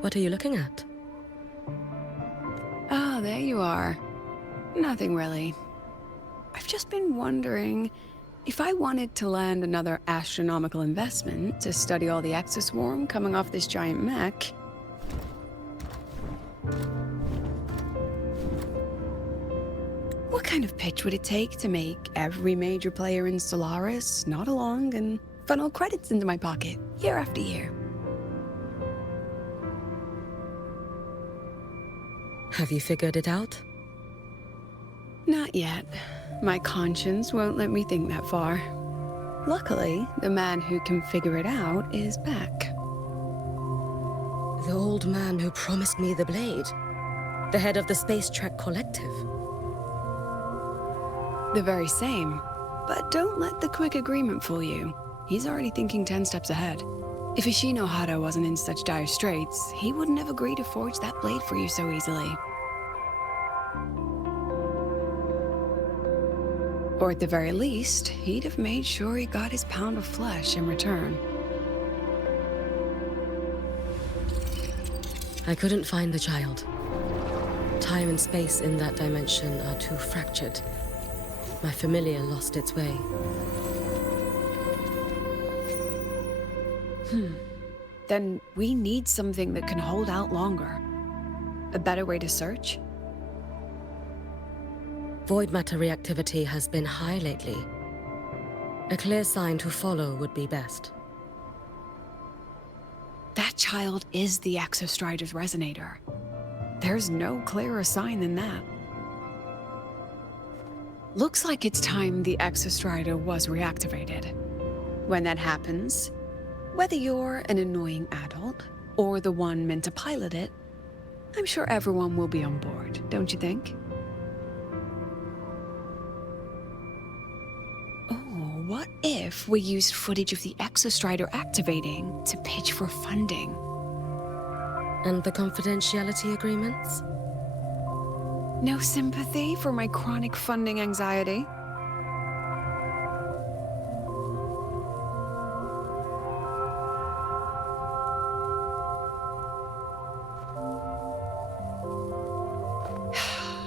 What are you looking at? Ah, there you are. Nothing really. I've just been wondering, if I wanted to land another astronomical investment to study all the exoswarm coming off this giant mech, what kind of pitch would it take to make every major player in Solaris nod along and funnel credits into my pocket year after year? Have you figured it out? Not yet. My conscience won't let me think that far. Luckily, the man who can figure it out is back. The old man who promised me the blade. The head of the Space Trek Collective. The very same. But don't let the quick agreement fool you. He's already thinking 10 steps ahead. If Ishino Hado wasn't in such dire straits, he wouldn't have agreed to forge that blade for you so easily. Or at the very least, he'd have made sure he got his pound of flesh in return. I couldn't find the child. Time and space in that dimension are too fractured. My familiar lost its way. Then we need something that can hold out longer. A better way to search? Voidmatter reactivity has been high lately. A clear sign to follow would be best. That child is the Exostrider's resonator. There's no clearer sign than that. Looks like it's time the Exostrider was reactivated. When that happens, whether you're an annoying adult or the one meant to pilot it, I'm sure everyone will be on board, don't you think? Oh, what if we used footage of the Exostrider activating to pitch for funding? And the confidentiality agreements? No sympathy for my chronic funding anxiety?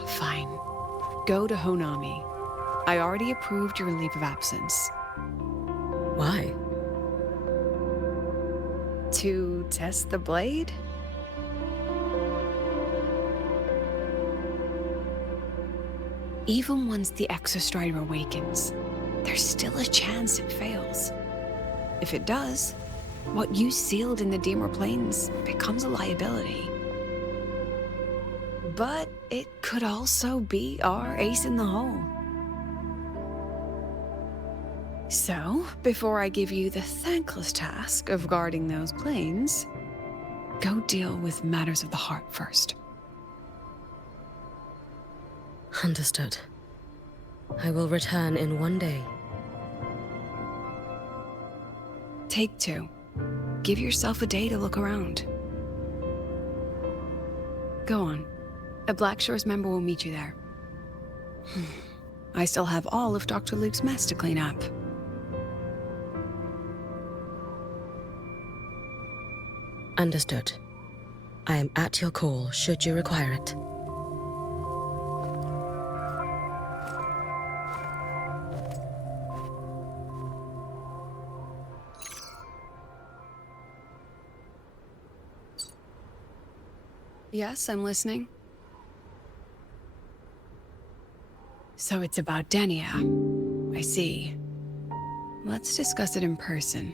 Fine. Go to Honami. I already approved your leave of absence. Why? To test the blade? Even once the Exostrider awakens, there's still a chance it fails. If it does, what you sealed in the Dimmr Plains becomes a liability. But it could also be our ace in the hole. So, before I give you the thankless task of guarding those planes, go deal with matters of the heart first. Understood. I will return in one day. Take 2. Give yourself a day to look around. Go on. A Black Shores member will meet you there. I still have all of Dr. Luke's mess to clean up. Understood. I am at your call should you require it. Yes, I'm listening. So it's about Denia. I see. Let's discuss it in person.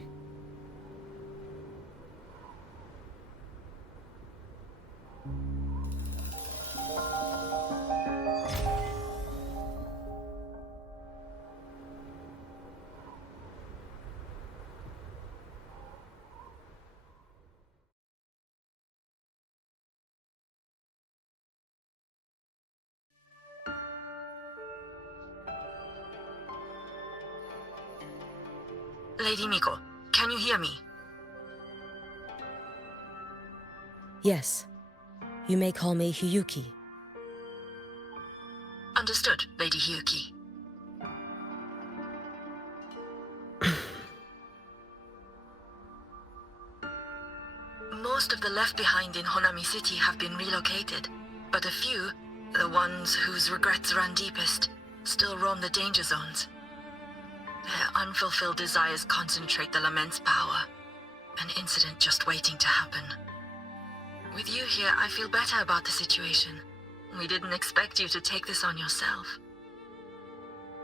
Lady Miko, can you hear me? Yes. You may call me Hiyuki. Understood, Lady Hiyuki. More Most of the left behind in Honami City have been relocated, but a few, the ones whose regrets run deepest, still roam the danger zones. Their unfulfilled desires concentrate the lament's power, an incident just waiting to happen. With you here, I feel better about the situation. We didn't expect you to take this on yourself.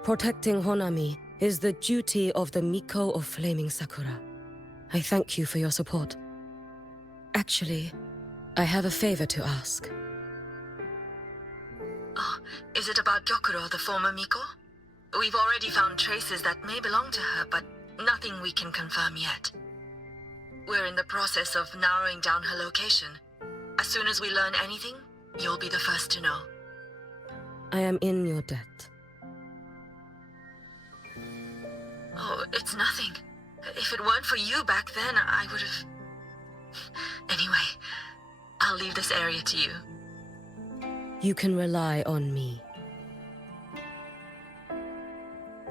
Protecting Honami is the duty of the Miko of Flaming Sakura. I thank you for your support. Actually, I have a favor to ask. Oh, is it about Gyokuro, the former Miko? We've already found traces that may belong to her, but nothing we can confirm yet. We're in the process of narrowing down her location. As soon as we learn anything, you'll be the first to know. I am in your debt. Oh, it's nothing. If it weren't for you back then, I would have... Anyway, I'll leave this area to you. You can rely on me.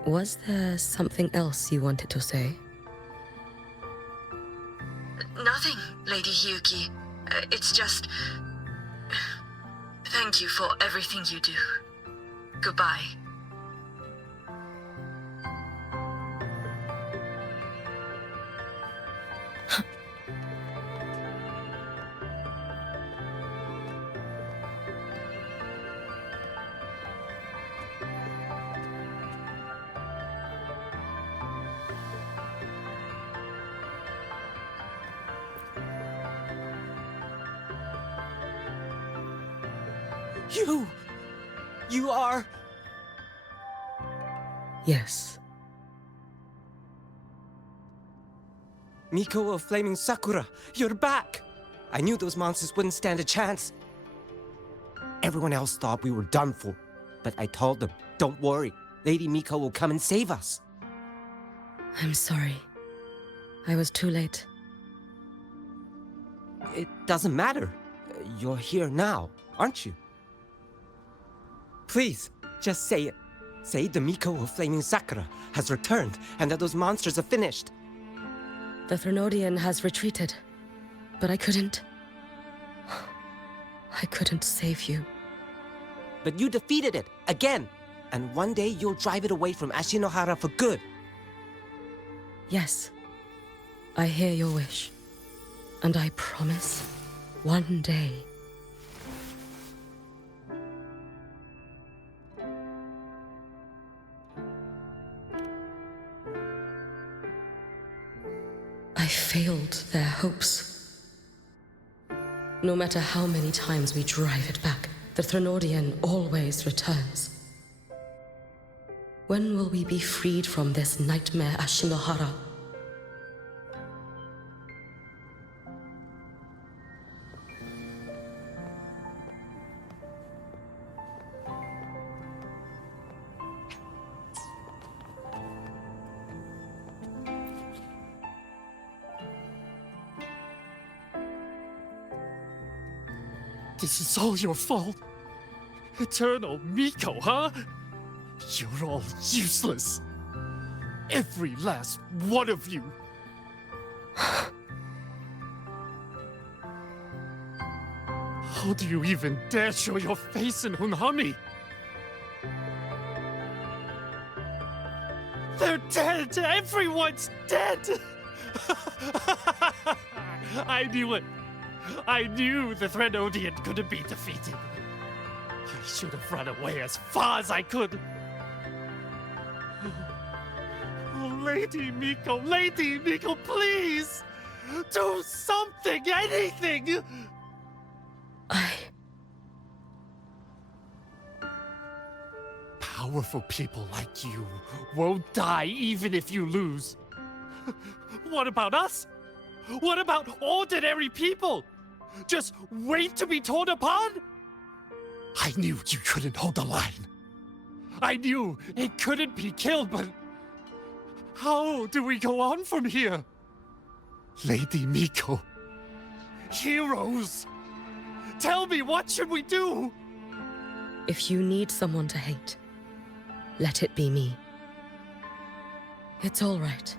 Was there something else you wanted to say? Nothing, Lady Hiyuki. It's just... Thank you for everything you do. Goodbye. You are... Yes. Miko of Flaming Sakura, you're back! I knew those monsters wouldn't stand a chance. Everyone else thought we were done for, but I told them, don't worry, Lady Miko will come and save us. I'm sorry. I was too late. It doesn't matter. You're here now, aren't you? Please, just say it. Say the Miko of Flaming Sakura has returned and that those monsters are finished. The Thrunodian has retreated, but I couldn't. I couldn't save you. But you defeated it, again! And one day you'll drive it away from Ashinohara for good. Yes, I hear your wish. And I promise, one day... I failed their hopes. No matter how many times we drive it back, the Thrunodian always returns. When will we be freed from this nightmare Ashinohara? This is all your fault. Eternal Miko, huh? You're all useless. Every last one of you. How do you even dare show your face in Hunhami? They're dead! Everyone's dead! I knew it. I knew the Thrunodian couldn't be defeated. I should have run away as far as I could. Oh, Lady Miko, please! Do something, anything! Powerful people like you won't die even if you lose. What about us? What about ordinary people? Just wait to be torn apart? I knew you couldn't hold the line. I knew it couldn't be killed, but how do we go on from here? Lady Miko, heroes, tell me, what should we do? If you need someone to hate, let it be me. It's all right.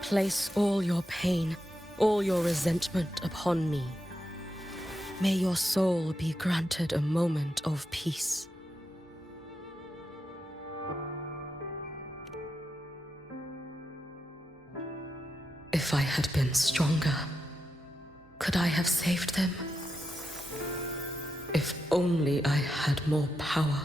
Place all your pain, all your resentment upon me. May your soul be granted a moment of peace. If I had been stronger, could I have saved them? If only I had more power.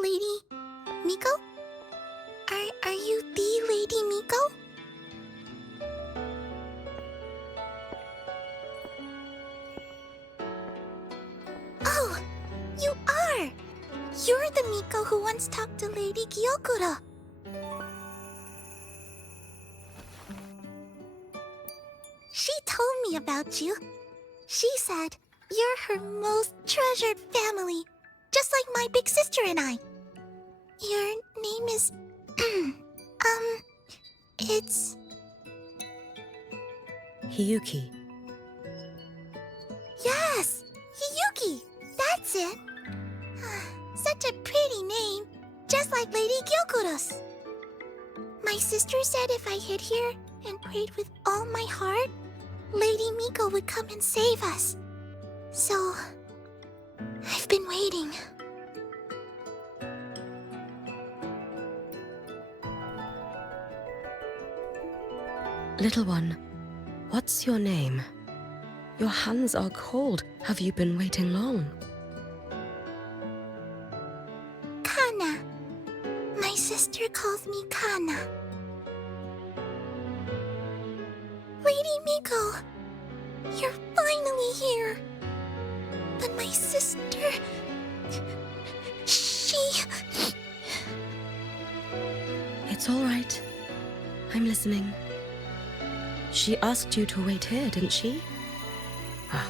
Lady Miko? Are you the Lady Miko? Oh, you are! You're the Miko who once talked to Lady Gyokura. She told me about you. She said you're her most treasured family, just like my big sister and I. Your name is... it's... Hiyuki. Yes! Hiyuki! That's it! Such a pretty name, just like Lady Gyokura's. My sister said if I hid here and prayed with all my heart, Lady Miko would come and save us. So... I've been waiting. Little one, what's your name? Your hands are cold. Have you been waiting long? Kana. My sister calls me Kana. Lady Miko, you're finally here. But my sister... she... It's all right. I'm listening. She asked you to wait here, didn't she? Ah,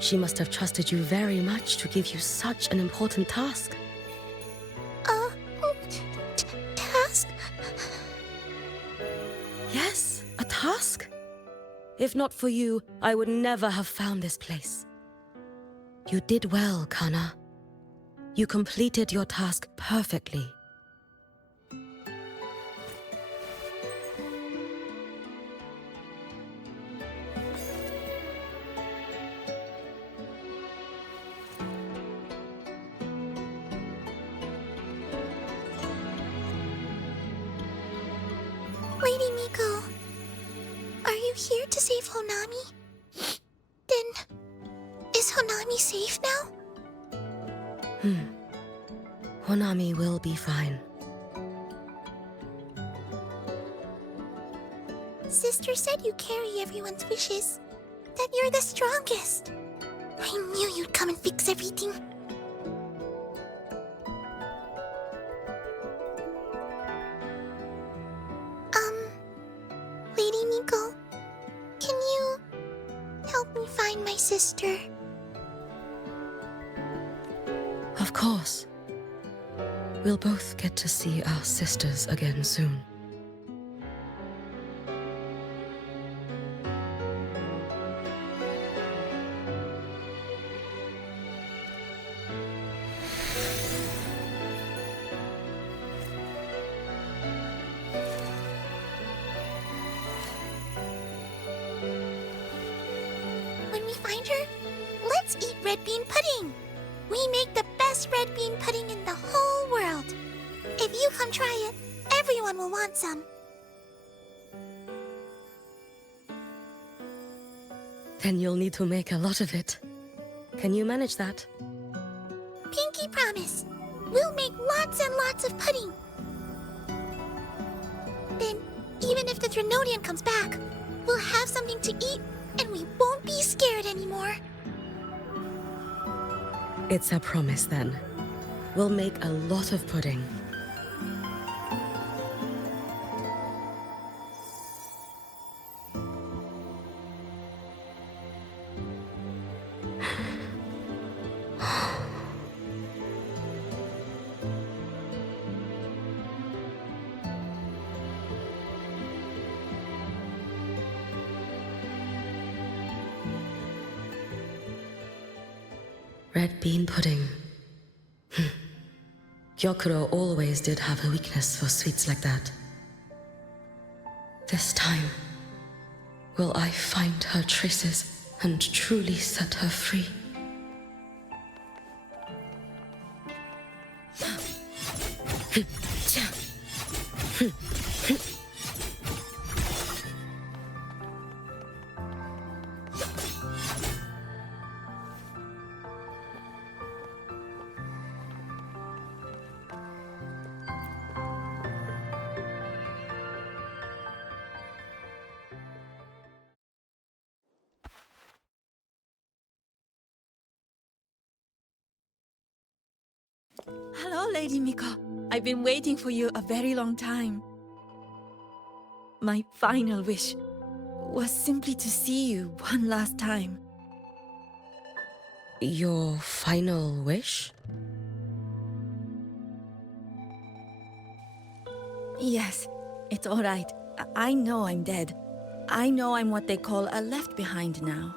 she must have trusted you very much to give you such an important task. Task? Yes, a task. If not for you, I would never have found this place. You did well, Kana. You completed your task perfectly. Lady Miko, are you here to save Honami? Then, is Honami safe now? Honami will be fine. Sister said you carry everyone's wishes. That you're the strongest. I knew you'd come and fix everything. Lady Miko, can you help me find my sister? Of course. We'll both get to see our sisters again soon. When we find her, let's eat red bean pudding. We make the best red bean pudding in the whole world. If you come try it, everyone will want some. Then you'll need to make a lot of it. Can you manage that? Pinky promise. We'll make lots and lots of pudding. Then, even if the Drenodian comes back, we'll have something to eat and we won't be scared anymore. It's a promise then. We'll make a lot of pudding. Red bean pudding. Gyokuro always did have a weakness for sweets like that. This time, will I find her traces and truly set her free? Hello, Lady Miko. I've been waiting for you a very long time. My final wish was simply to see you one last time. Your final wish? Yes, it's all right. I know I'm dead. I know I'm what they call a left behind now.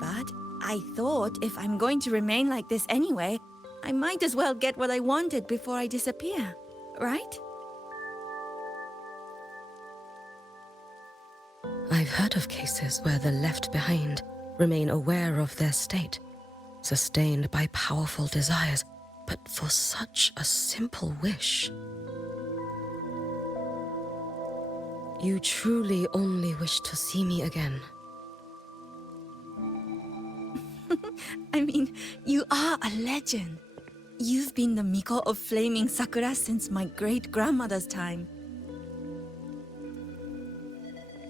But I thought if I'm going to remain like this anyway, I might as well get what I wanted before I disappear, right? I've heard of cases where the left behind remain aware of their state, sustained by powerful desires, but for such a simple wish. You truly only wish to see me again. I mean, you are a legend. You've been the Miko of Flaming Sakura since my great-grandmother's time.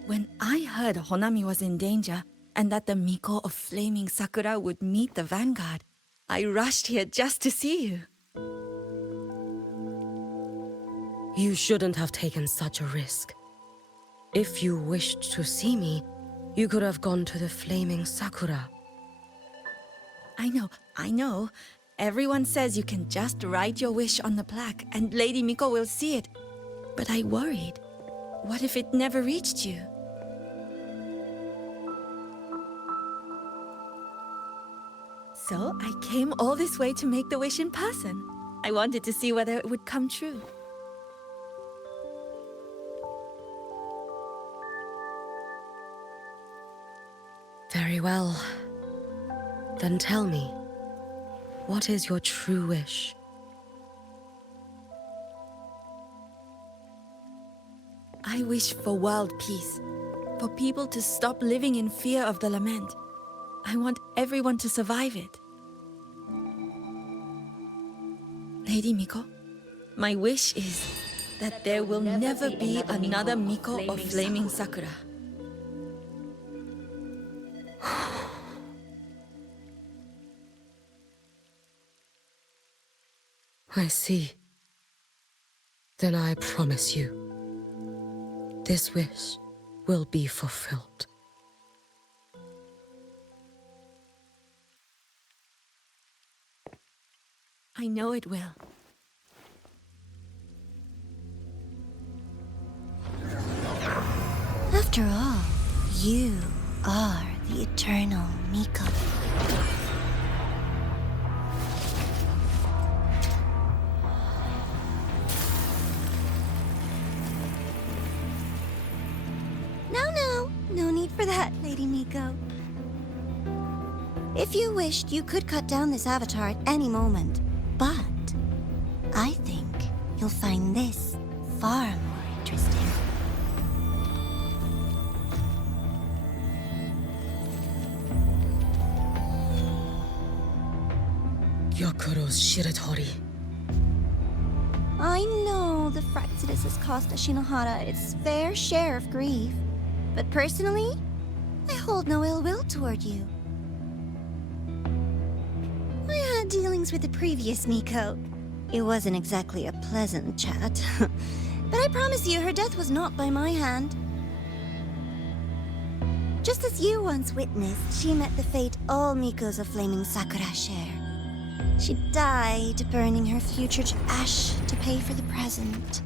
When I heard Honami was in danger, and that the Miko of Flaming Sakura would meet the vanguard, I rushed here just to see you. You shouldn't have taken such a risk. If you wished to see me, you could have gone to the Flaming Sakura. I know. Everyone says you can just write your wish on the plaque and Lady Miko will see it. But I worried. What if it never reached you? So I came all this way to make the wish in person. I wanted to see whether it would come true. Very well. Then tell me, what is your true wish? I wish for world peace, for people to stop living in fear of the lament. I want everyone to survive it. Lady Miko, my wish is that there will never be another Miko of Flaming Sakura. I see. Then I promise you, this wish will be fulfilled. I know it will. After all, you are the eternal Miko. No need for that, Lady Miko. If you wished, you could cut down this avatar at any moment. But I think you'll find this far more interesting. Gyokuro's Shiratori. I know the Fraxidus has cost Ashinohara its fair share of grief. But personally, I hold no ill will toward you. I had dealings with the previous Miko. It wasn't exactly a pleasant chat. But I promise you, her death was not by my hand. Just as you once witnessed, she met the fate all Mikos of Flaming Sakura share. She died, burning her future to ash to pay for the present.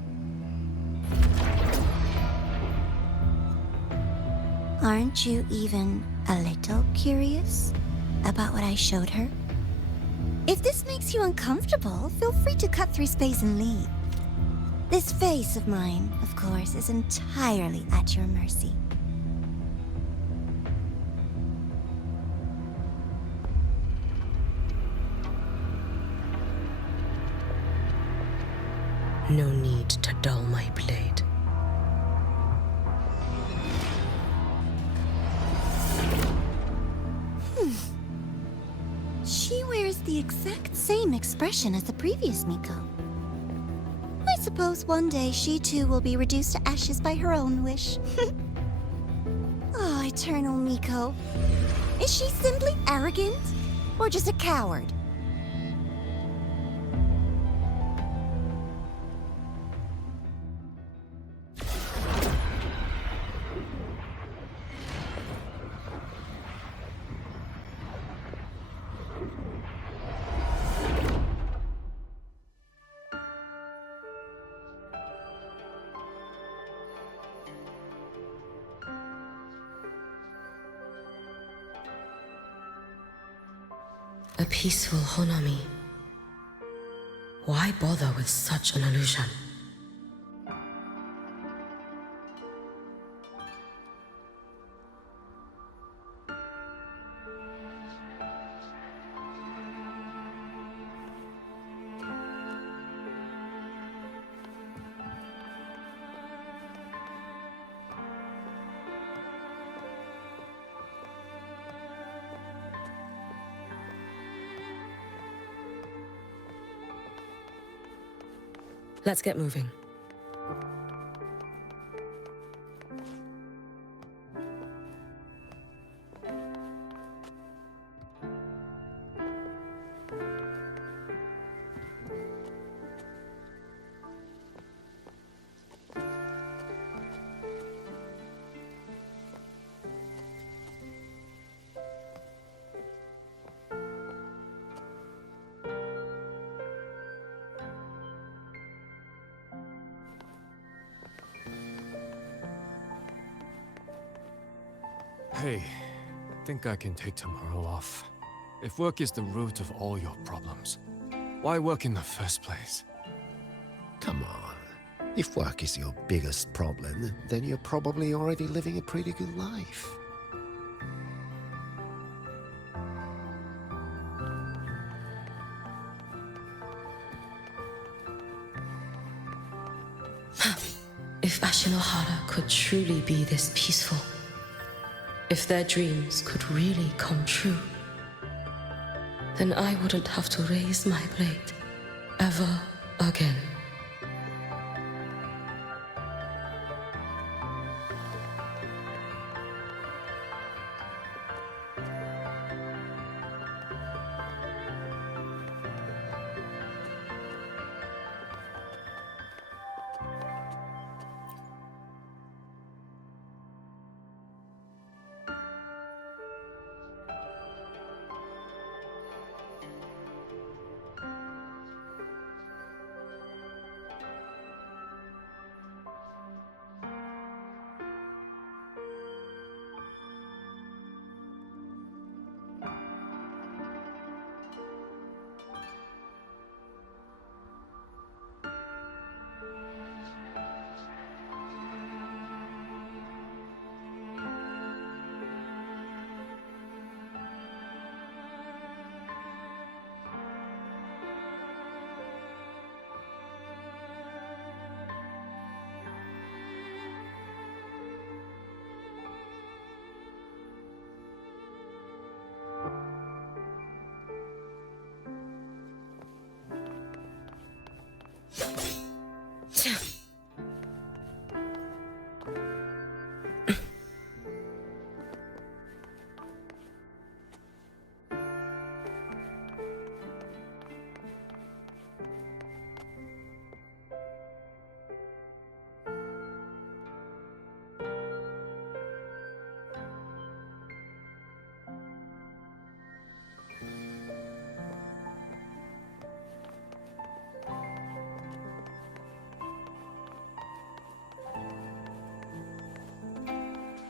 Aren't you even a little curious about what I showed her? If this makes you uncomfortable, feel free to cut through space and leave. This face of mine, of course, is entirely at your mercy. No need to dull my blade. She wears the exact same expression as the previous Miko. I suppose one day she too will be reduced to ashes by her own wish. Oh, Eternal Miko. Is she simply arrogant? Or just a coward? A peaceful Honami. Why bother with such an illusion? Let's get moving. Hey, think I can take tomorrow off. If work is the root of all your problems, why work in the first place? Come on. If work is your biggest problem, then you're probably already living a pretty good life. If Ashinohara could truly be this peaceful, if their dreams could really come true, then I wouldn't have to raise my blade ever again.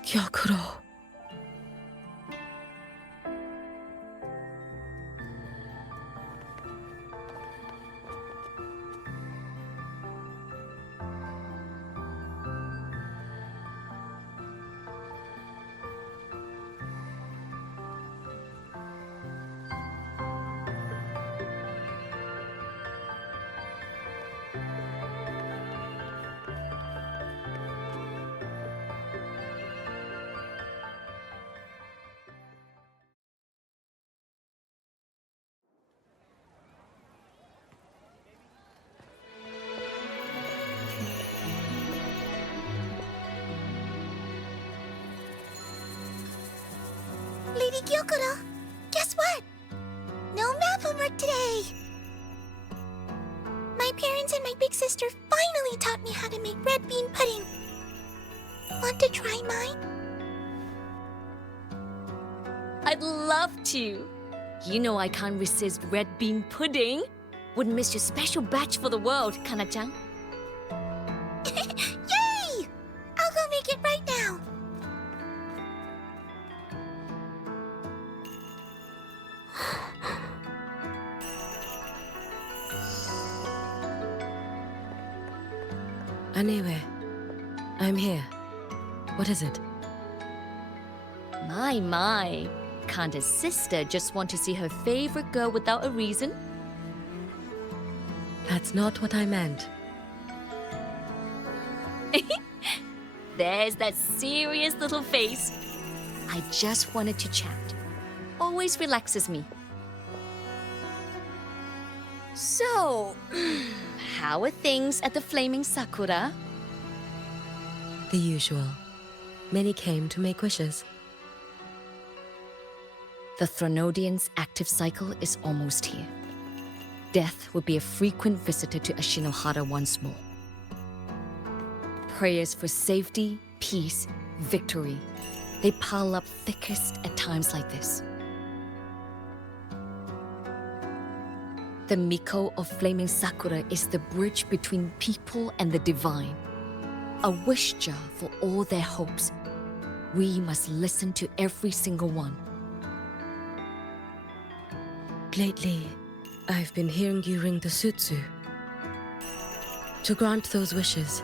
Gyokuro. Lady Gyokuro, guess what? No math homework today! My parents and my big sister finally taught me how to make red bean pudding. Want to try mine? I'd love to. You know I can't resist red bean pudding. Wouldn't miss your special batch for the world, Kana-chan. Yay! I'll go make it right now. Anyway, I'm here. What is it? My. Can't a sister just want to see her favorite girl without a reason? That's not what I meant. There's that serious little face. I just wanted to chat. Always relaxes me. So, how are things at the Flaming Sakura? The usual. Many came to make wishes. The Thronodian's active cycle is almost here. Death will be a frequent visitor to Ashinohara once more. Prayers for safety, peace, victory, they pile up thickest at times like this. The Miko of Flaming Sakura is the bridge between people and the divine. A wish jar for all their hopes. We must listen to every single one. Lately, I've been hearing you ring the sutsu. To grant those wishes,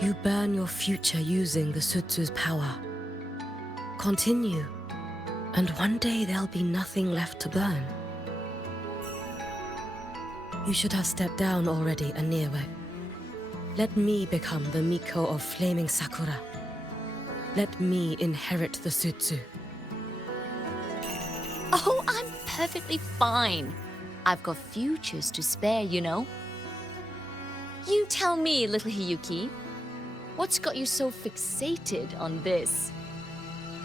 you burn your future using the sutsu's power. Continue, and one day there'll be nothing left to burn. You should have stepped down already, Aemeath. Let me become the Miko of Flaming Sakura. Let me inherit the sutsu. Oh, I'm perfectly fine. I've got futures to spare, you know. You tell me, little Hiyuki, what's got you so fixated on this?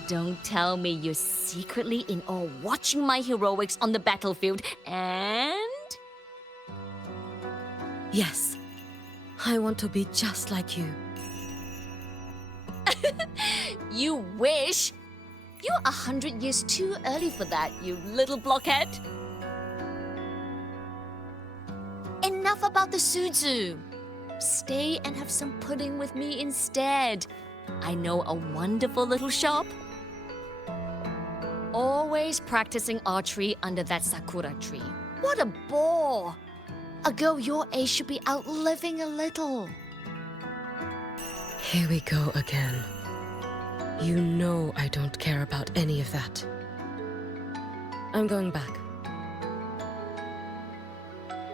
Don't tell me you're secretly in awe watching my heroics on the battlefield and... Yes, I want to be just like you. You wish? You're 100 years too early for that, you little blockhead. Enough about the sutsu. Stay and have some pudding with me instead. I know a wonderful little shop. Always practicing archery under that sakura tree. What a bore! A girl your age should be out living a little. Here we go again. You know I don't care about any of that. I'm going back.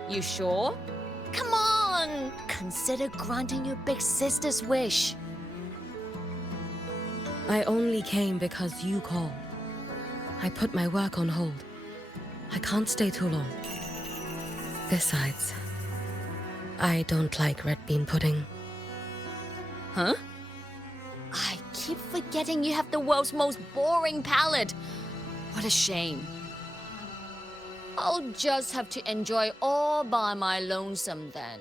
You sure? Come on! Consider granting your big sister's wish. I only came because you called. I put my work on hold. I can't stay too long. Besides, I don't like red bean pudding. Huh? I keep forgetting you have the world's most boring palate. What a shame. I'll just have to enjoy all by my lonesome then.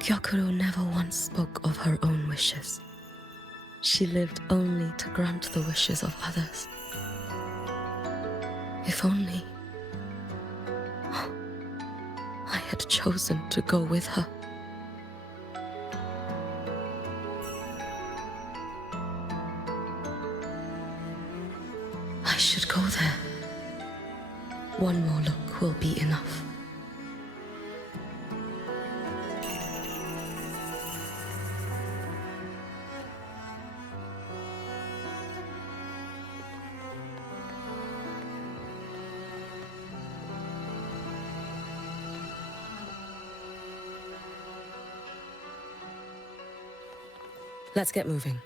Gyokuro never once spoke of her own wishes. She lived only to grant the wishes of others. If only I had chosen to go with her. I should go there. One more look will be enough. Let's get moving.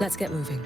Let's get moving.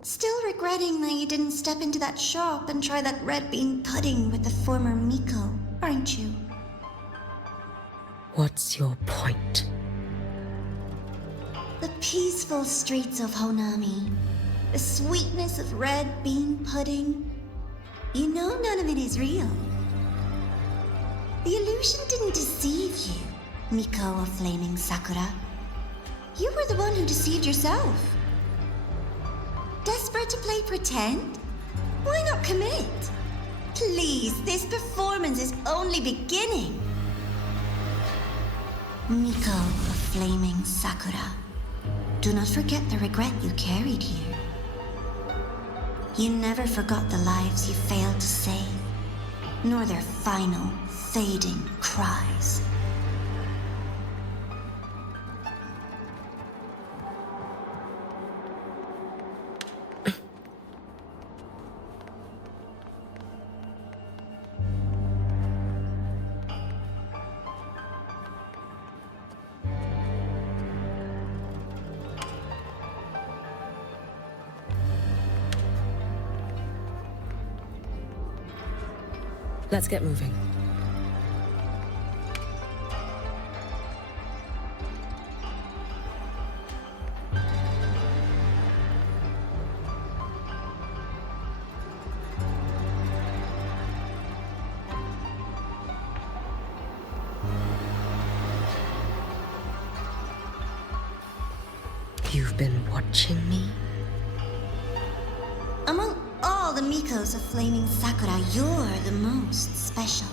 Still regretting that you didn't step into that shop and try that red bean pudding with the former Miko, aren't you? What's your point? The peaceful streets of Honami, the sweetness of red bean pudding. You know none of it is real. The illusion didn't deceive you, Miko of Flaming Sakura. You were the one who deceived yourself. Desperate to play pretend? Why not commit? Please, this performance is only beginning. Miko of Flaming Sakura, do not forget the regret you carried here. You never forgot the lives you failed to save, nor their final, fading cries. Let's get moving. You've been watching me? Among all the Mikos of Flaming Sakura, you're the most special.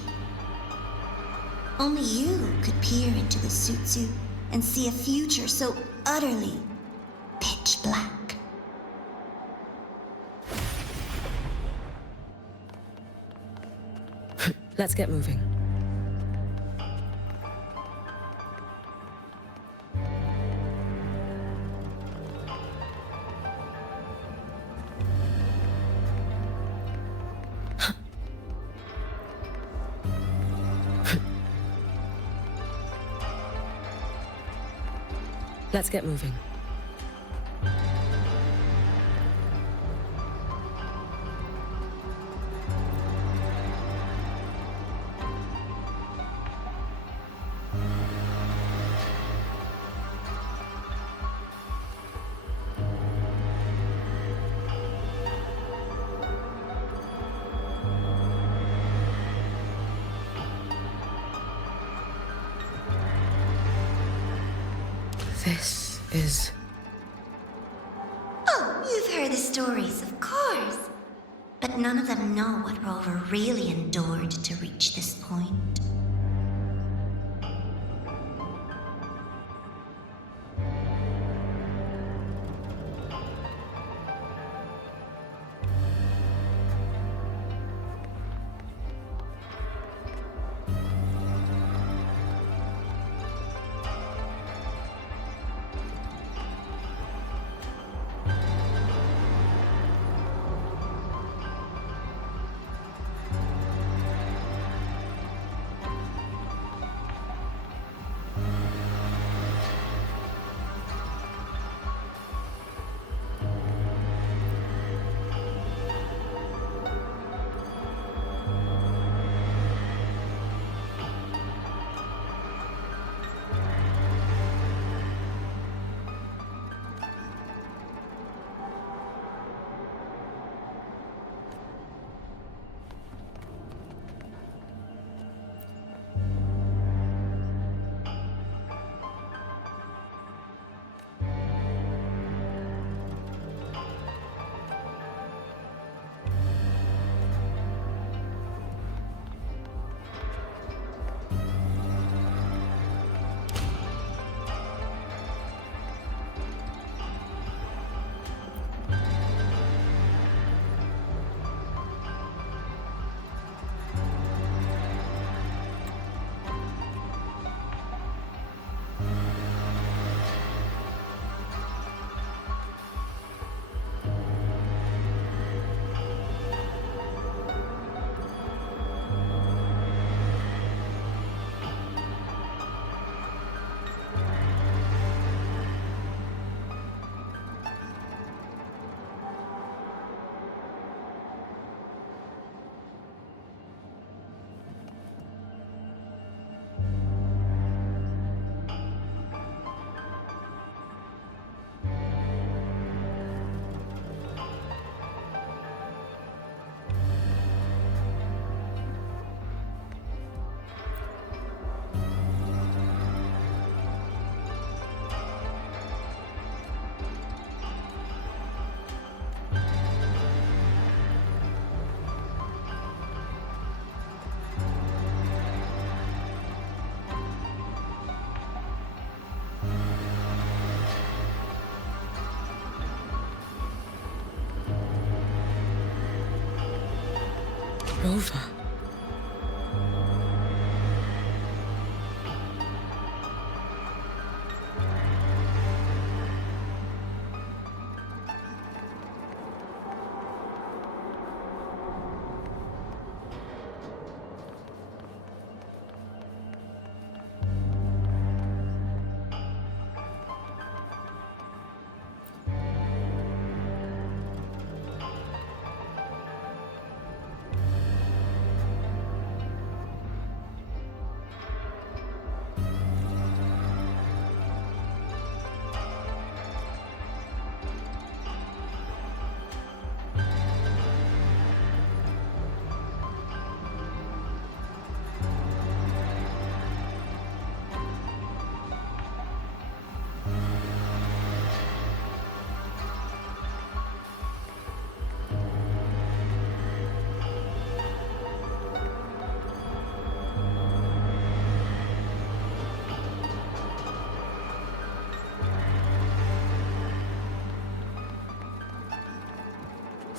Only you could peer into the Sutsu and see a future so utterly pitch black. Let's get moving. Let's get moving. This is... Oh, you've heard the stories, of course. But none of them know what Rover really endured to reach this point. over.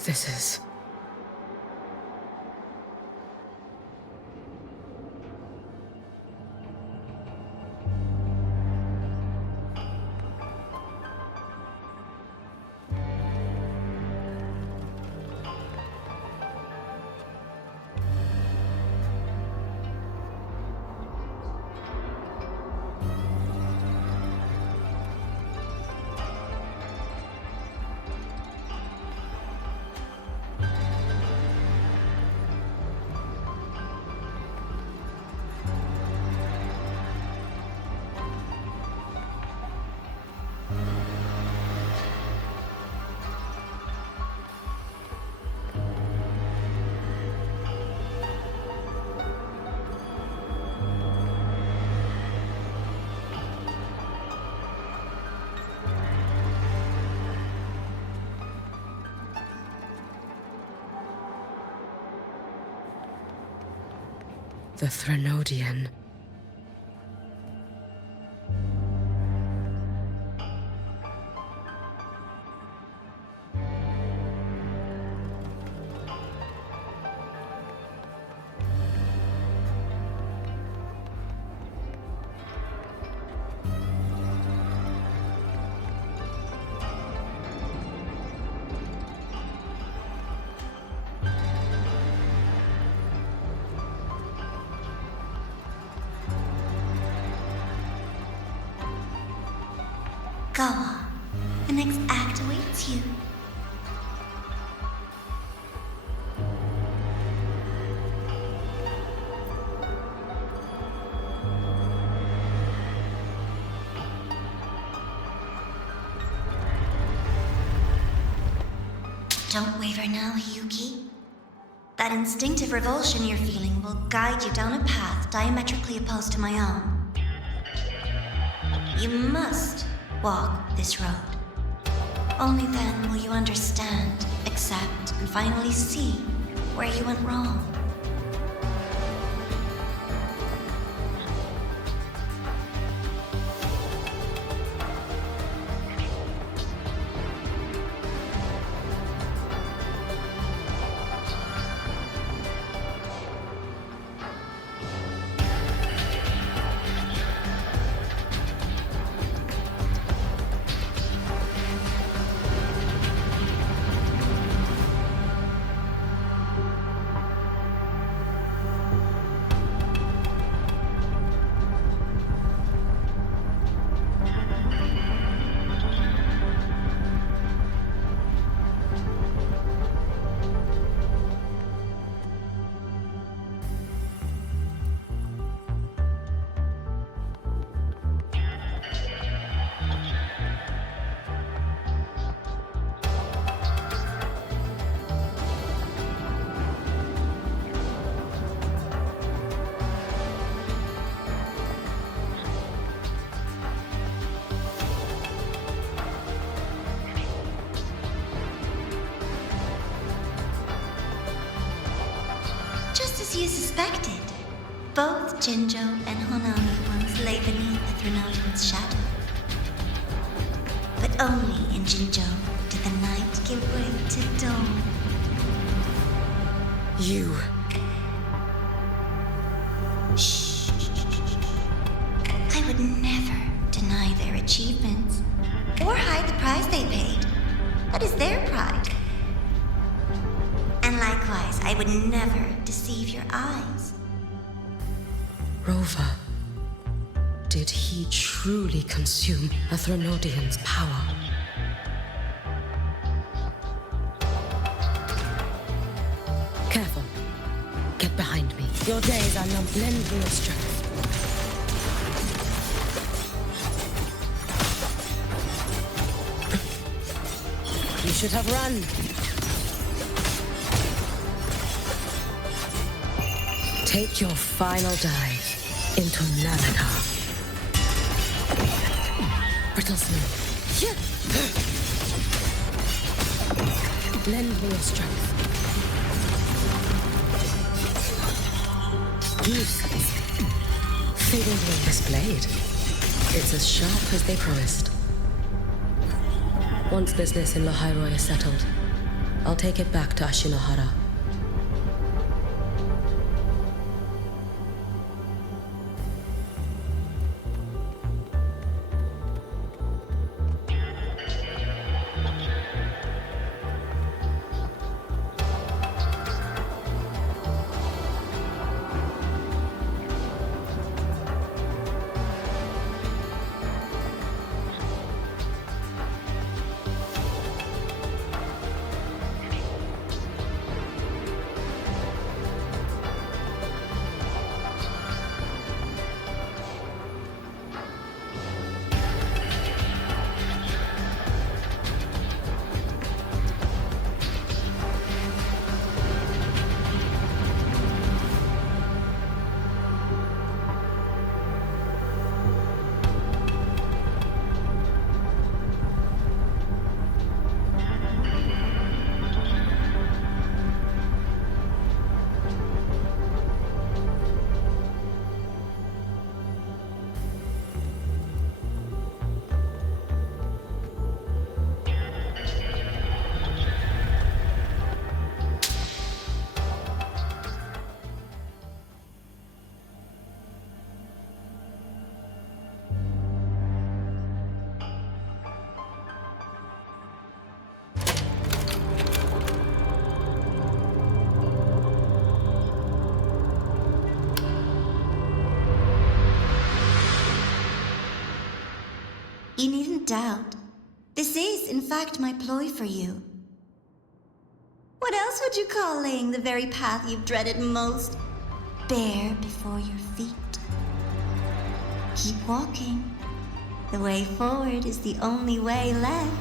This is... the Threnodian. Go on. The next act awaits you. Don't waver now, Hiyuki. That instinctive revulsion you're feeling will guide you down a path diametrically opposed to my own. You must walk this road. Only then will you understand, accept, and finally see where you went wrong. You suspected. Both Jinjo and Honami once lay beneath the Threnodian's shadow. But only in Jinjo did the night give way to dawn. You achievements, or hide the price they paid. That is their pride. And likewise, I would never deceive your eyes. Rover, did he truly consume a Threnodian's power? Careful. Get behind me. Your days are numbered. Lend me your strength. You should have run. Take your final dive into Nalatar. Brittlesman. Lend me your strength. Useless. Fading this blade. It's as sharp as they promised. Once business in Lahairoi is settled, I'll take it back to Ashinohara. You needn't doubt. This is, in fact, my ploy for you. What else would you call laying the very path you've dreaded most bare before your feet? Keep walking. The way forward is the only way left.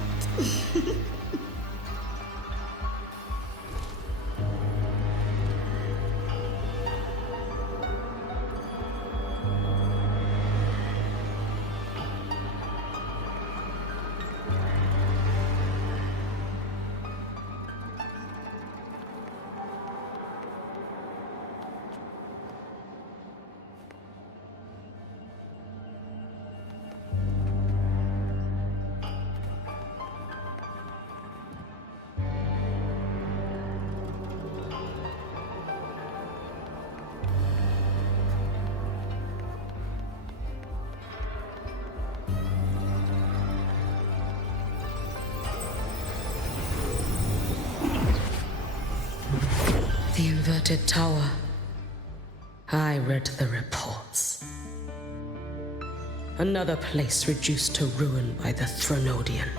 The inverted tower. I read the reports. Another place reduced to ruin by the Threnodian.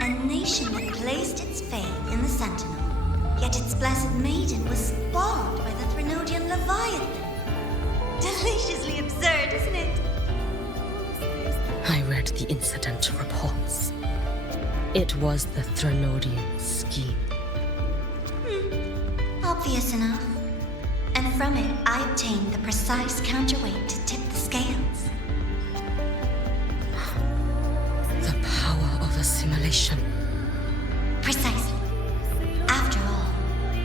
A nation that placed its faith in the Sentinel, Yet its blessed maiden was spawned by the Threnodian Leviathan. Deliciously absurd, isn't it? I read the incident reports. It was the Threnodian scheme. Obvious enough. And from it, I obtained the precise counterweight to tip the scales. The power of assimilation. Precisely. After all,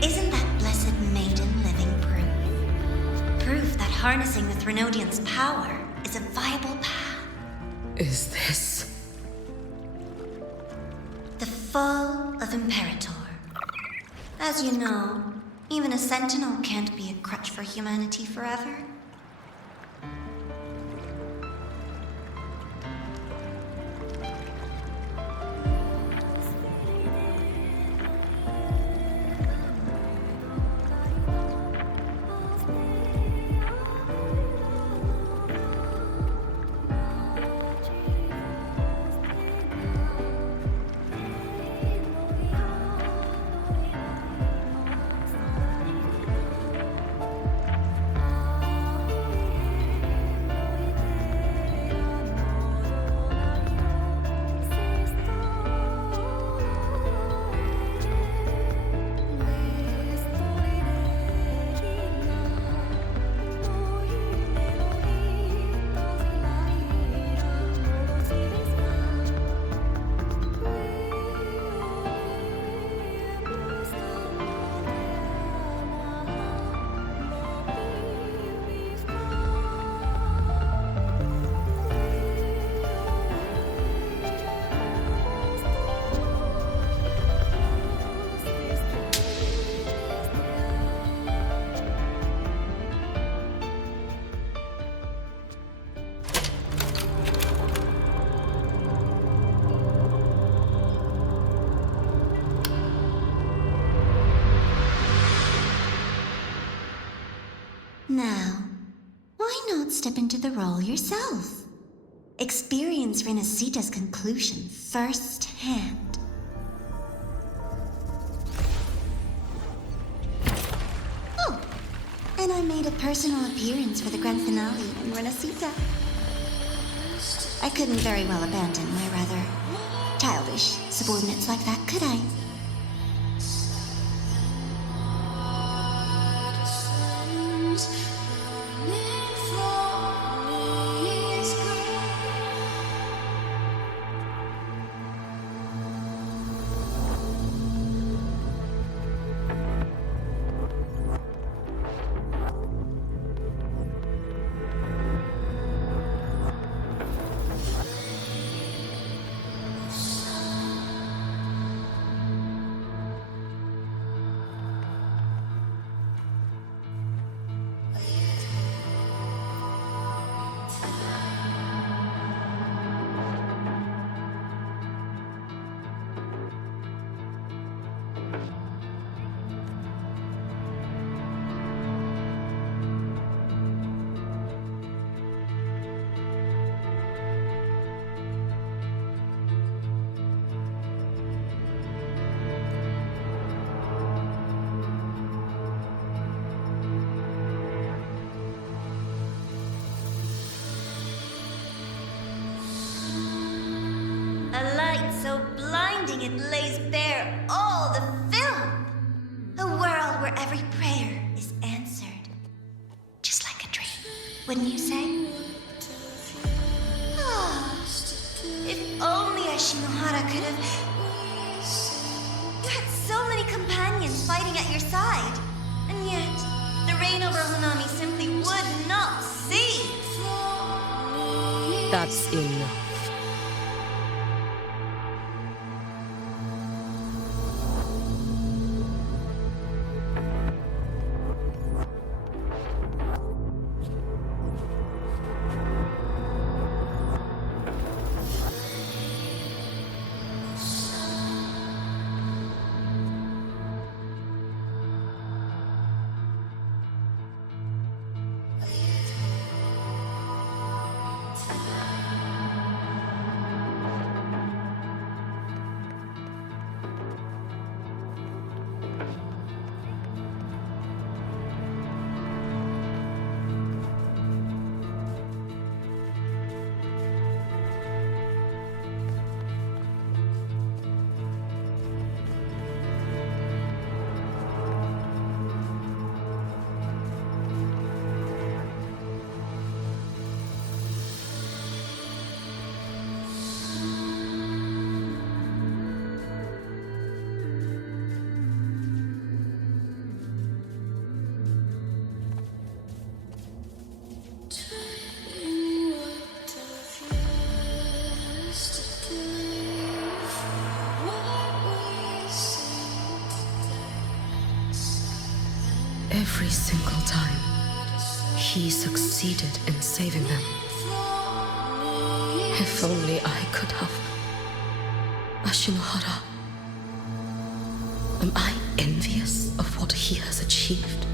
isn't that blessed maiden living proof? Proof that harnessing the Threnodian's power is a viable path. Is this... The fall of Imperator. As you know, even a sentinel can't be a crutch for humanity forever. Now, why not step into the role yourself? Experience Renacita's conclusion firsthand. Oh, and I made a personal appearance for the grand finale in Renacita. I couldn't very well abandon my rather childish subordinates like that, could I? A light so blinding it lays bare all the film. A world where every prayer is answered. Just like a dream, wouldn't you say? Ah, if only Ashinohara could have... You had so many companions fighting at your side. And yet, the reign over Hanami simply would not cease. That's enough. Every single time, he succeeded in saving them. If only I could have. Ashinohara. Am I envious of what he has achieved?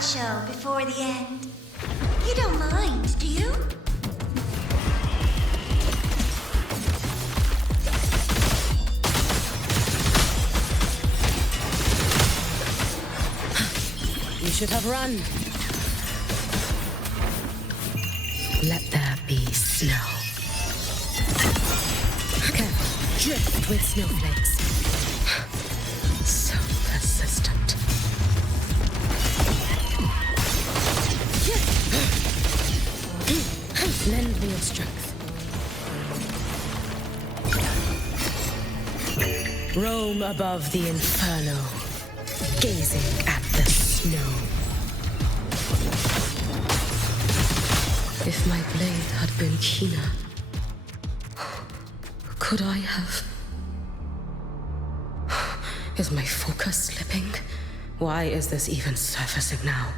Show before the end. You don't mind, do you? You should have run. Let there be snow. Careful, drift with snowflakes. So persistent. Lend me your strength. Roam above the inferno, gazing at the snow. If my blade had been keener, could I have... Is my focus slipping? Why is this even surfacing now?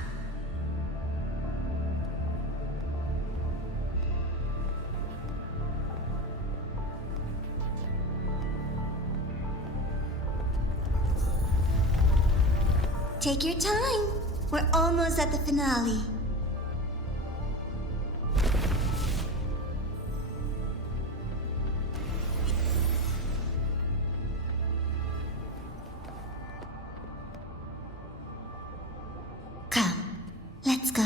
Take your time. We're almost at the finale. Come, let's go.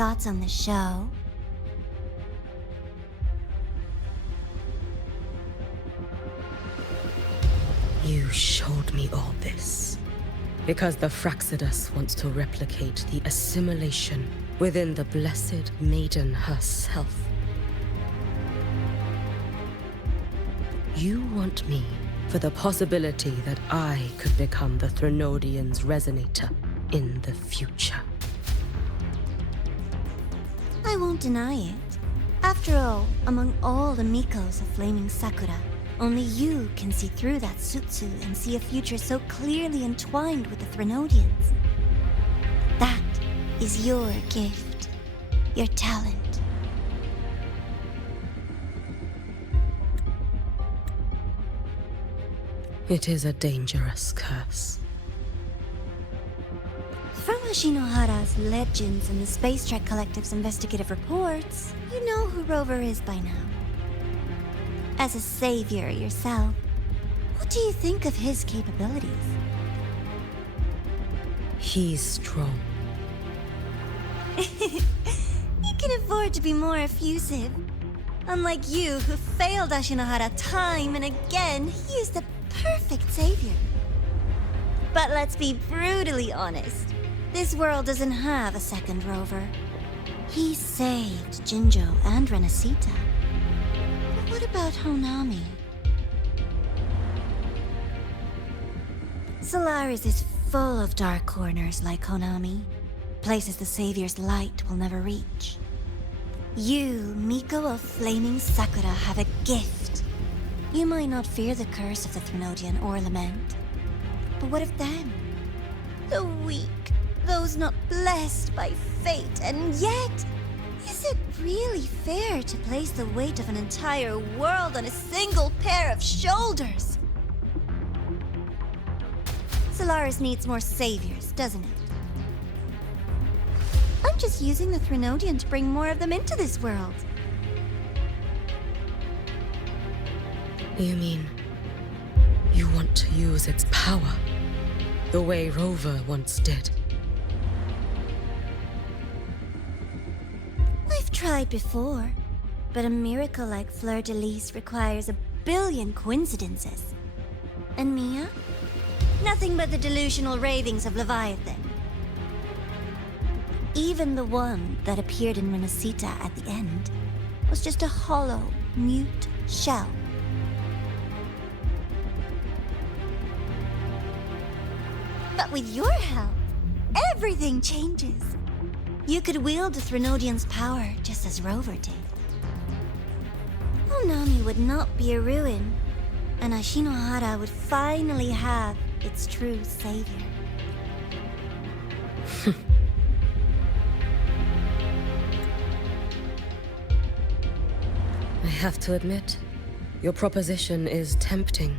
thoughts on the show? You showed me all this because the Fraxidus wants to replicate the assimilation within the Blessed Maiden herself. You want me for the possibility that I could become the Threnodian's resonator in the future. I won't deny it. After all, among all the Mikos of Flaming Sakura, only you can see through that Sutsu and see a future so clearly entwined with the Threnodians. That is your gift, your talent. It is a dangerous curse. From Ashinohara's legends and the Space Trek Collective's investigative reports, you know who Rover is by now. As a savior yourself, what do you think of his capabilities? He's strong. He can afford to be more effusive. Unlike you, who failed Ashinohara time and again, he is the perfect savior. But let's be brutally honest. This world doesn't have a second Rover. He saved Jinjo and Renacita. But what about Honami? Solaris is full of dark corners like Honami. Places the Savior's light will never reach. You, Miko of Flaming Sakura, have a gift. You might not fear the curse of the Threnodian or lament. But what of them? The weak, those not blessed by fate, and yet, is it really fair to place the weight of an entire world on a single pair of shoulders? Solaris needs more saviors, doesn't it? I'm just using the Threnodian to bring more of them into this world. You mean, you want to use its power, the way Rover once did? I've tried before, but a miracle like Fleur-de-Lis requires a billion coincidences. And Mia? Nothing but the delusional ravings of Leviathan. Even the one that appeared in Renacita at the end was just a hollow, mute shell. But with your help, everything changes. You could wield the Threnodian's power just as Rover did. Honami would not be a ruin, and Ashinohara would finally have its true savior. I have to admit, your proposition is tempting.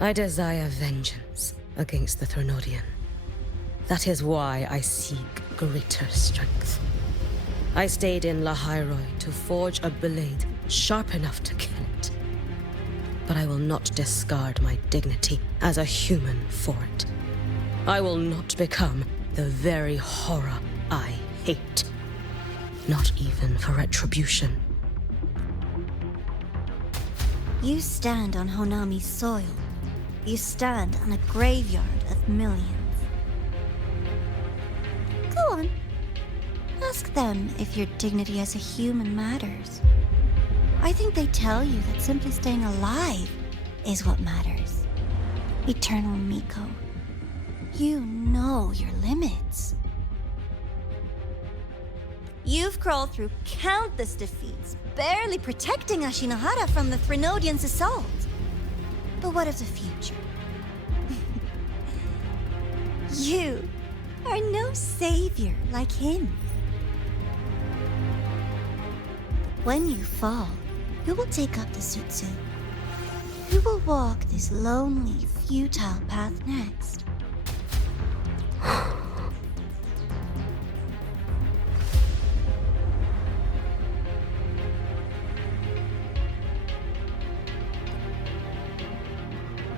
I desire vengeance against the Threnodian. That is why I seek greater strength. I stayed in Lahairoi to forge a blade sharp enough to kill it. But I will not discard my dignity as a human for it. I will not become the very horror I hate. Not even for retribution. You stand on Honami's soil. You stand on a graveyard of millions. Go on. Ask them if your dignity as a human matters. I think they tell you that simply staying alive is what matters. Eternal Miko, you know your limits. You've crawled through countless defeats, barely protecting Ashinohara from the Threnodian's assault. But what of the future? You are no savior like him. When you fall, who will take up the Sutsu? Who will walk this lonely, futile path next?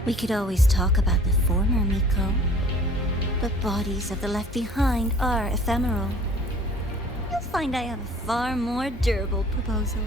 We could always talk about the former Miko. The bodies of the left behind are ephemeral. you'll find I have a far more durable proposal.